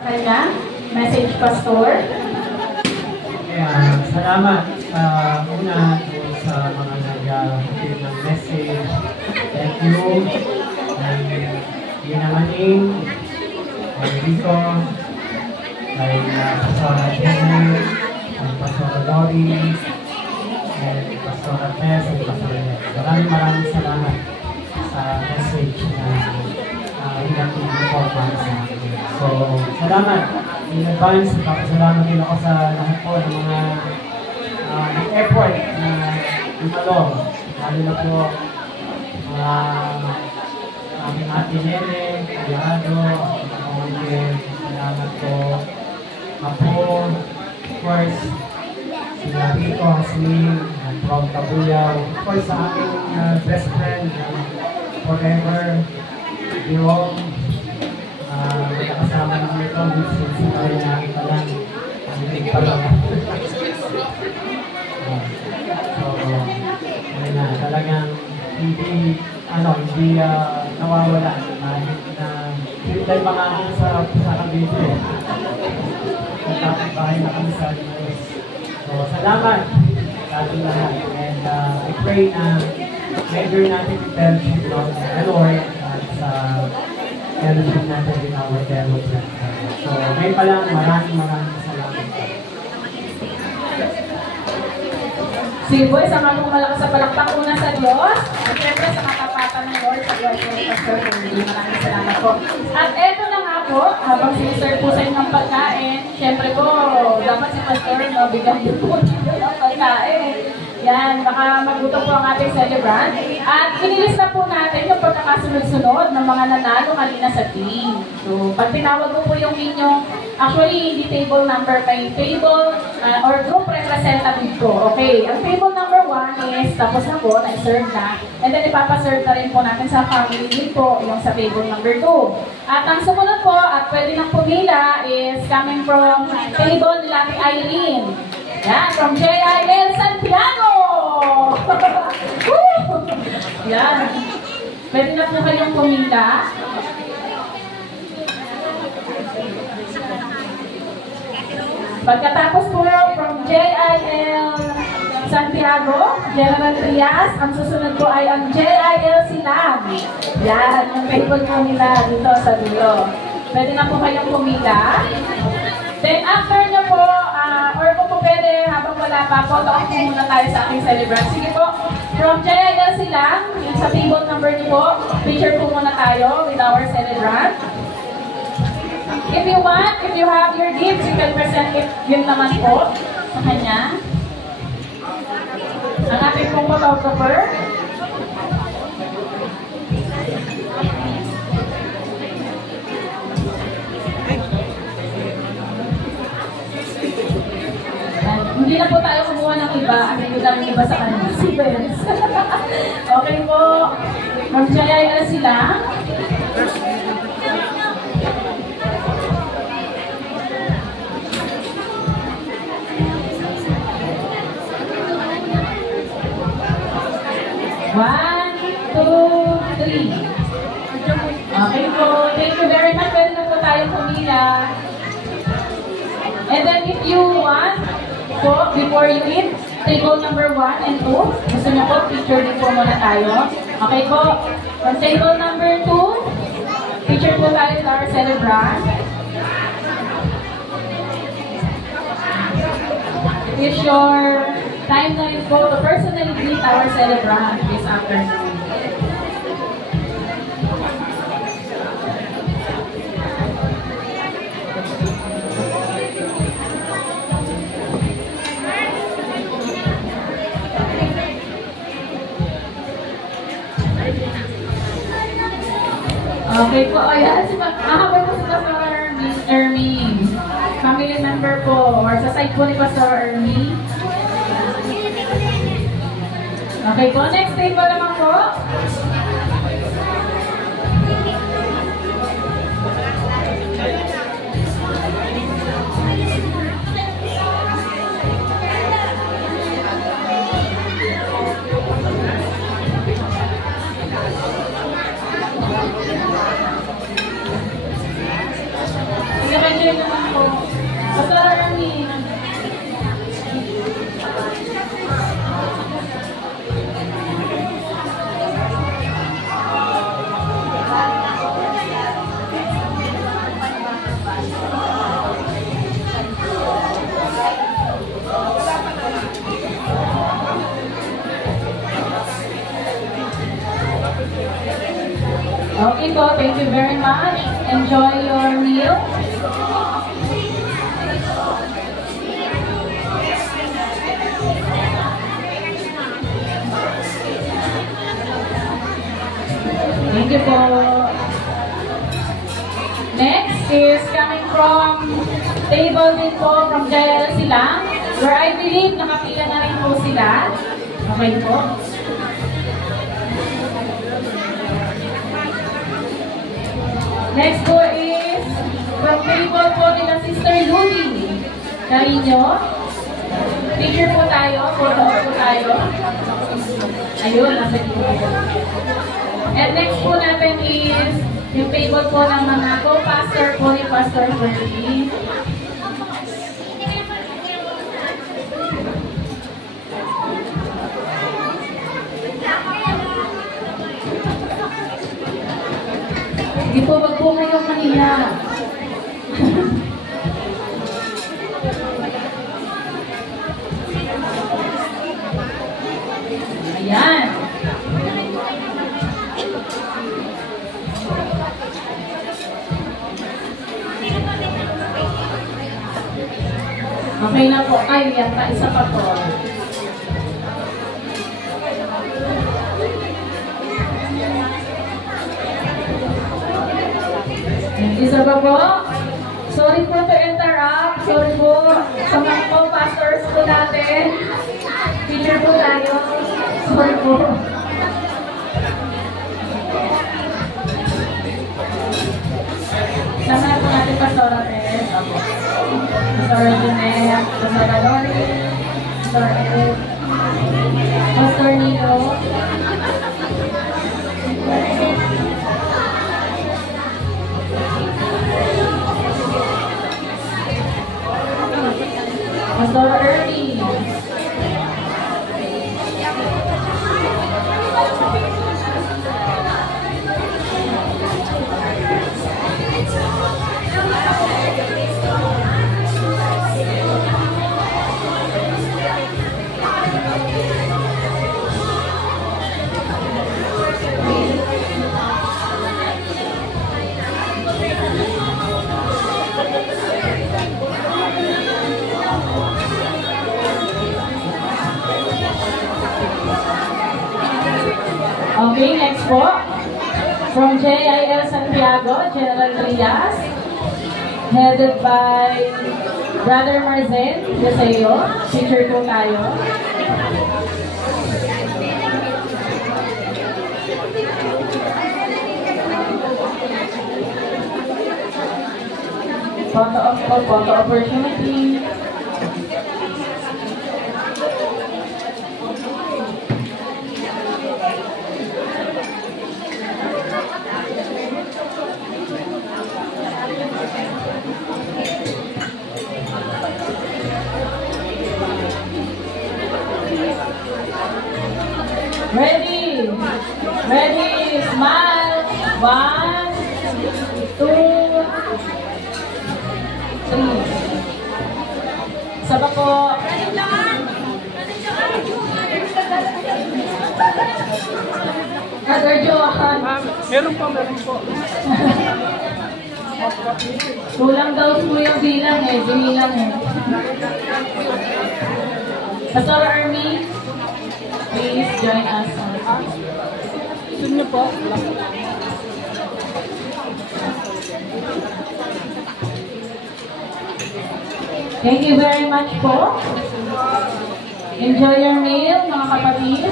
Kanya, message pastor. Salamat una sa mga nag-give ng message. Thank you. Ginamaning, kay Rico, kay Pastora Jenner, kay Pastora Lori, kay Pastora Tess, at Pastora Ned. Maraming salamat sa message na hinatid ko para sa akin. So, salamat. In advance, salamat din ako sa lahat po ng mga effort na lumalong. Lalo na po aming ate Nene, Ayado, salamat po. Apo, of course, sila Rico, Hasmin, from Tabuyaw. Of course, sa aking best friend, forever, Jerome, kasama namin ito, since tayo nakita lang, hindi pa lang. So, ayun na, talagang hindi nawawala dahil mga sa kabito. Bahay na kami sa Diyos. So, salamat sa ating lahat. And I pray na measure natin yung fellowship ng the Lord at sa fellowship natin in our fellowship. So, ngayon pa lang, maraming salamat. Si Boy, sa mga malakas sa palakpak una sa Diyos. At syempre sa katapatan ng Lord sa buhay ko ni Pastor Henry. Maraming salamat po. At eto na nga po, habang siniserve po sa inyong pagkain, syempre po, dapat si Pastor bigyan din po ng pagkain. Yan, baka magutom po ang ating celebrant. At inilis na po natin yung pagkakasunod-sunod ng mga nanalo kanina sa team. So, pag tinawag ko po yung inyong, actually, hindi table number pa yung table or group representative po. Okay, ang table number 1 is tapos na po, na-serve na. And then ipapaserve na rin po natin sa family din po, yung sa table number 2. At ang sumunod po, at pwede nang pumila, is coming from table ni Lati Irene. Yan, from JIL Santiago! Yan. Pwede na po kayong pumila. Pagkatapos po from JIL Santiago, General Trias, ang susunod po ay ang JIL Silang. Yan, yung table po nila dito sa dulo. Pwede na po kayong pumila. Then after nyo po, or kung po pwede, habang wala pa po, talk po muna tayo sa ating celebrant. Sige po, from JIL Silang, yung sa table number nyo po, picture po muna tayo with our celebrant. If you want, if you have your gifts, you can present it yun naman po sa kanya. Ang ating pong photographer. Hindi na po tayo kumuha ng iba at hindi lang iba sa kanya. Si Benz. Okay po. Mag-jayay na sila. One, two, three. Okay po. Thank you very much. Pwede na po tayo pumila. And then if you want, po, before you eat, table number 1 and 2. Gusto niyo po, picture din po muna tayo. Okay po. On table number 2, picture po tayo with our celebrant. Is your time na yun po to personally greet our celebrant this afternoon. Okay po, ayan. Habang po si Pastor Ermi, family member po, or sa side po ni Pastor Ermi. Okay po, next table naman po. kayo naman po. Pastor Armin. Okay po, thank you very much. Enjoy your meal. Thank you po. Next is coming from table din po from JL sila, where I believe nakapila na rin po sila. Okay po. Next po is from table po nila Sister Ludi Carino. Picture po tayo, photo po tayo. Ayun, nasa dito. And next po natin is yung table po ng mga co-pastor po ni Pastor Ferdy. Hindi po, wag po kayong mahiya. Ayan. Okay na po. Ay, yan pa. Isa pa po. Isa pa po. Sorry po to interrupt. Sorry po sa mga co-pastors po natin. Picture po tayo. Sorry po. Samahan po natin Pastor Perez. Pastor Jeanette. Pastor Lori. Pastor Ed. Pastor Nino. Pastor Ernie. Okay, next po. From JIL Santiago, General Trias, headed by Brother Marzen Yaseo. Picture po tayo. Photo opportunity. Ready? Ready? Smile. 1, 2, 3. Saba po. Brother Johan. Meron po. Kulang daw po yung bilang eh. Binilang eh. Pastor Army, please join us. Sino po? Thank you very much po. Enjoy your meal, mga kapatid.